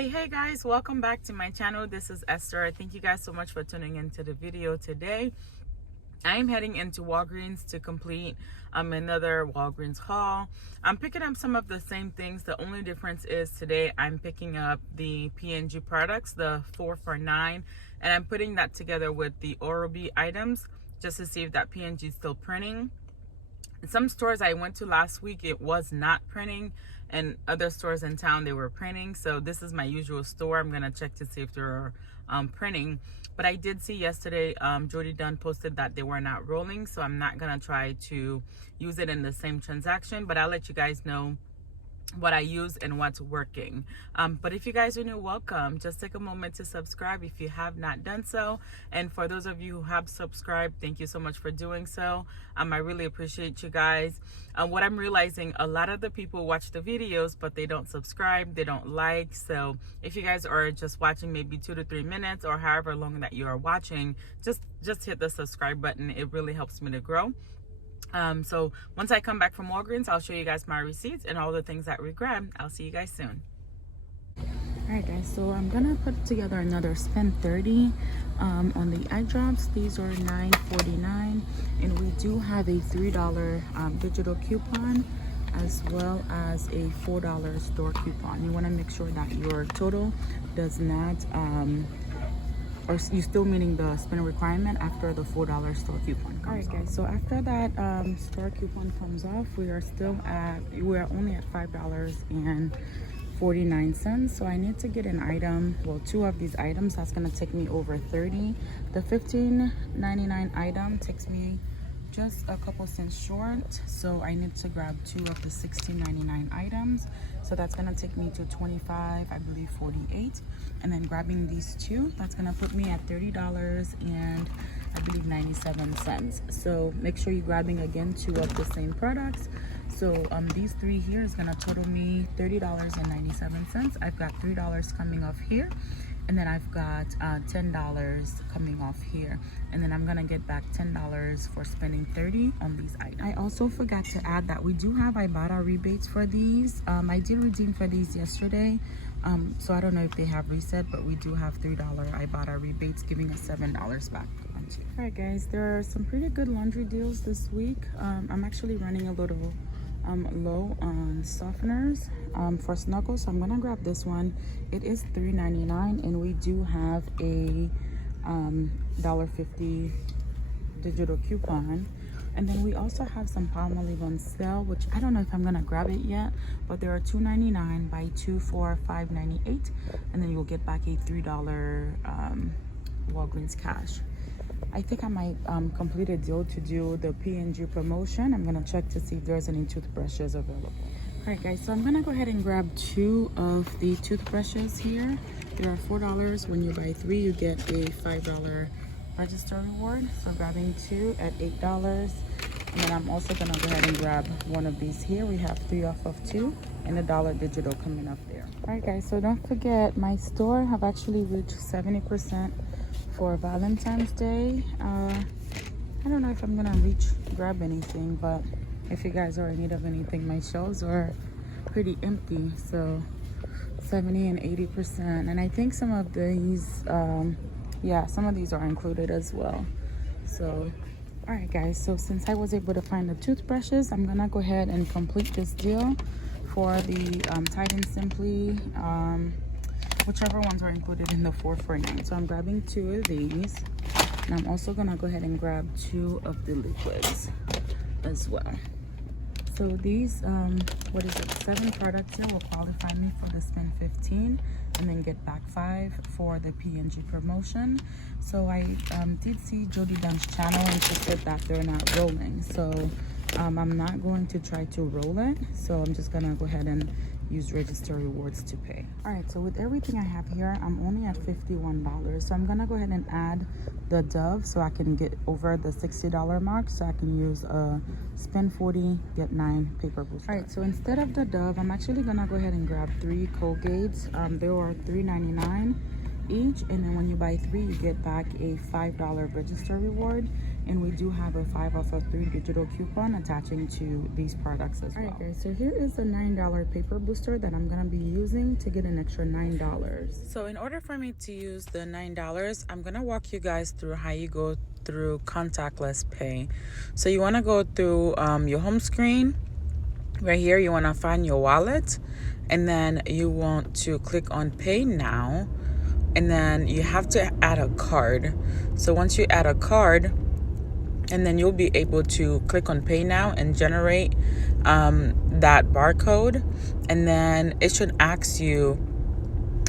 Hey guys, welcome back to my channel. This is Esther. Thank you guys so much for tuning into the video today. I'm heading into Walgreens to complete another Walgreens haul. I'm picking up some of the same things. The only difference is today I'm picking up the P&G products, the 4 for $9, and I'm putting that together with the Oral-B items just to see if that P&G is still printing. Some stores I went to last week, it was not printing, and other stores in town, they were printing. So this is my usual store. I'm gonna check to see if they're printing. But I did see yesterday, Jody Dunn posted that they were not rolling, so I'm not gonna try to use it in the same transaction, but I'll let you guys know what I use and what's working. But if you guys are new, welcome. Just take a moment to subscribe if you have not done so, and for those of you who have subscribed, thank you so much for doing so. I really appreciate you guys. What I'm realizing, a lot of the people watch the videos but they don't subscribe, they don't like. So if you guys are just watching maybe 2 to 3 minutes or however long that you are watching, just hit the subscribe button. It really helps me to grow. So once I come back from Walgreens, I'll show you guys my receipts and all the things that we grabbed. I'll see you guys soon. Alright guys, so I'm gonna put together another spend 30 on the eye drops. These are $9.49, and we do have a $3 digital coupon as well as a $4 store coupon. You want to make sure that your total does not or you still meeting the spend requirement after the $4 store coupon comes. All right guys, so after that store coupon comes off, we are only at $5.49. So I need to get an item, well, 2 of these items. That's gonna take me over 30. The $15.99 item takes me just a couple cents short, so I need to grab 2 of the $16.99 items. So that's gonna take me to 25, I believe 48, and then grabbing these 2, that's gonna put me at $30 and I believe 97 cents. So make sure you're grabbing again 2 of the same products. So these 3 here is gonna total me $30.97. I've got $3 coming off here, and then I've got $10 coming off here, and then I'm gonna get back $10 for spending 30 on these items. I also forgot to add that we do have Ibotta rebates for these. I did redeem for these yesterday, so I don't know if they have reset, but we do have $3 Ibotta rebates, giving us $7 back. All right guys, there are some pretty good laundry deals this week. I'm actually running a little low on softeners for Snuggles, so I'm gonna grab this one. It is $3.99, and we do have a $1.50 digital coupon. And then we also have some Palmolive on sale, which I don't know if I'm gonna grab it yet, but there are $2.99, buy 2 for $5.98, and then you'll get back a $3 Walgreens cash. I think I might complete a deal to do the P&G promotion. I'm gonna check to see if there's any toothbrushes available. All right guys, so I'm gonna go ahead and grab 2 of the toothbrushes here. They are $4. When you buy 3, you get a $5 register reward. So grabbing 2 at $8. And then I'm also gonna go ahead and grab 1 of these here. We have 3 off of 2 and a $1 digital coming up there. All right guys, so don't forget, my store have actually reached 70% for Valentine's Day. I don't know if I'm gonna grab anything, but if you guys are in need of anything, my shelves are pretty empty. So 70 and 80%, and I think some of these yeah, some of these are included as well. So all right guys, so since I was able to find the toothbrushes, I'm gonna go ahead and complete this deal for the Tide and Simply, whichever ones are included in the 4 for $9. So I'm grabbing 2 of these, and I'm also gonna go ahead and grab 2 of the liquids as well. So these 7 products here will qualify me for the spend 15 and then get back 5 for the P&G promotion. So I did see Jody Dunn's channel, and she said that they're not rolling, so I'm not going to try to roll it. So I'm just gonna go ahead and use register rewards to pay. All right, so with everything I have here, I'm only at $51. So I'm gonna go ahead and add the Dove so I can get over the $60 mark, so I can use spend 40, get 9 paper booster. All right, so instead of the Dove, I'm actually gonna go ahead and grab 3 Colgates. They are $3.99 each, and then when you buy 3, you get back a $5 register reward. And we do have a 5 off of 3 digital coupon attaching to these products as well. All right, guys, so here is the $9 paper booster that I'm going to be using to get an extra $9. So in order for me to use the $9, I'm going to walk you guys through how you go through contactless pay. So you want to go through your home screen. Right here, you want to find your wallet, and then you want to click on Pay Now, and then you have to add a card. So once you add a card, and then you'll be able to click on Pay Now and generate that barcode, and then it should ask you,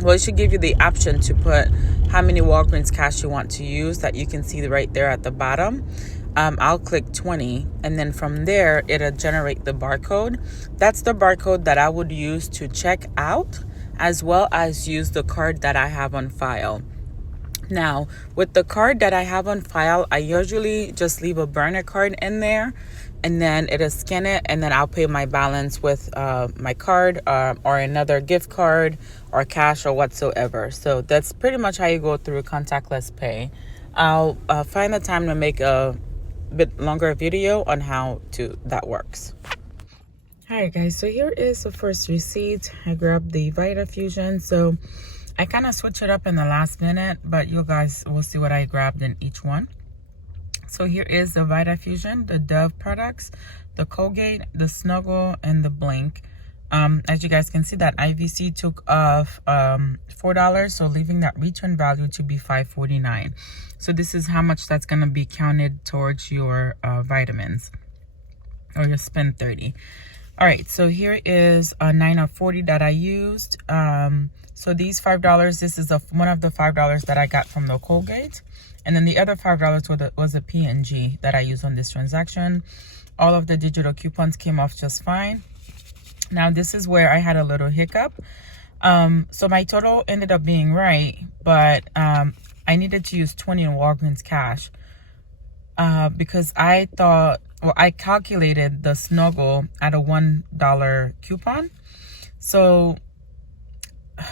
well, it should give you the option to put how many Walgreens cash you want to use that you can see right there at the bottom. I'll click 20, and then from there it'll generate the barcode. That's the barcode that I would use to check out, as well as use the card that I have on file. Now, with the card that I have on file, I usually just leave a burner card in there, and then it'll scan it, and then I'll pay my balance with my card or another gift card or cash or whatsoever. So that's pretty much how you go through contactless pay. I'll find the time to make a bit longer video on how that works. Hi guys, so here is the first receipt. I grabbed the Vita Fusion. So I kind of switched it up in the last minute, but you guys will see what I grabbed in each one. So here is the Vita Fusion, the Dove products, the Colgate, the Snuggle, and the Blink. As you guys can see, that IVC took off $4, so leaving that return value to be $5.49. So this is how much that's going to be counted towards your vitamins, or your spend 30. All right, so here is a 9 of 40 that I used. So these $5, this is one of the $5 that I got from the Colgate, and then the other $5 was a P&G that I used on this transaction. All of the digital coupons came off just fine. Now this is where I had a little hiccup. So my total ended up being right, but I needed to use 20 in Walgreens cash because I thought, well, I calculated the Snuggle at a $1 coupon. So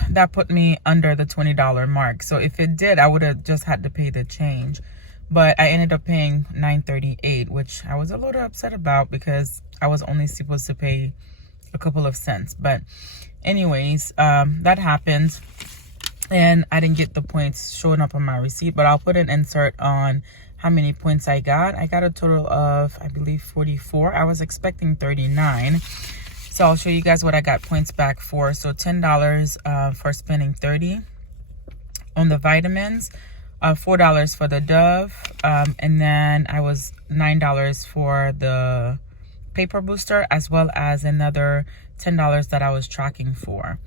that put me under the $20 mark. So if it did, I would have just had to pay the change. But I ended up paying $9.38, which I was a little upset about because I was only supposed to pay a couple of cents. But anyways, that happened, and I didn't get the points showing up on my receipt, but I'll put an insert on how many points I got. I got a total of, I believe, 44. I was expecting 39. So I'll show you guys what I got points back for. So $10 for spending 30 on the vitamins, $4 for the Dove, and then I was $9 for the paper booster, as well as another $10 that I was tracking for,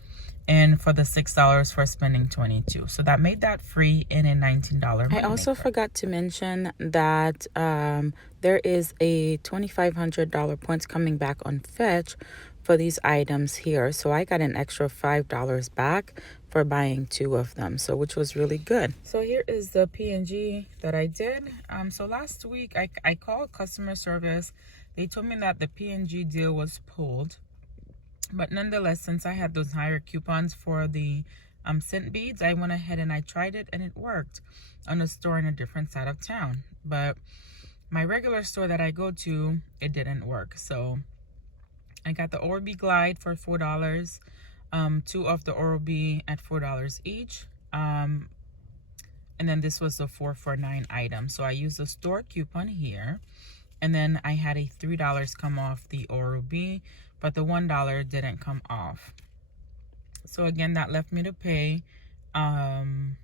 and for the $6 for spending 22. So that made that free in a $19. I also forgot to mention that there is a $2,500 points coming back on Fetch for these items here. So I got an extra $5 back for buying 2 of them, so which was really good. So here is the P&G that I did. So last week I called customer service. They told me that the P&G deal was pulled, but nonetheless, since I had those higher coupons for the scent beads, I went ahead and I tried it, and it worked on a store in a different side of town. But my regular store that I go to, it didn't work. So I got the Oral-B Glide for $4, 2 of the Oral-B at $4 each, and then this was the 4 for $9 item. So I used the store coupon here, and then I had a $3 come off the Oral-B, but the $1 didn't come off. So again, that left me to pay $13,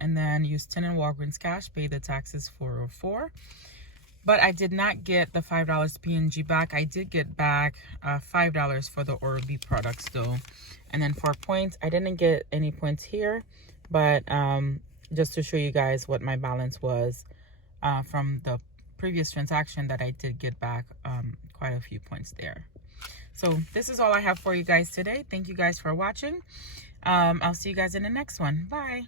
and then use 10 in Walgreens cash, pay the taxes $404. But I did not get the $5 P&G back. I did get back $5 for the Oral-B products though. And then for points, I didn't get any points here, but just to show you guys what my balance was from the previous transaction, that I did get back quite a few points there. So this is all I have for you guys today. Thank you guys for watching. I'll see you guys in the next one. Bye.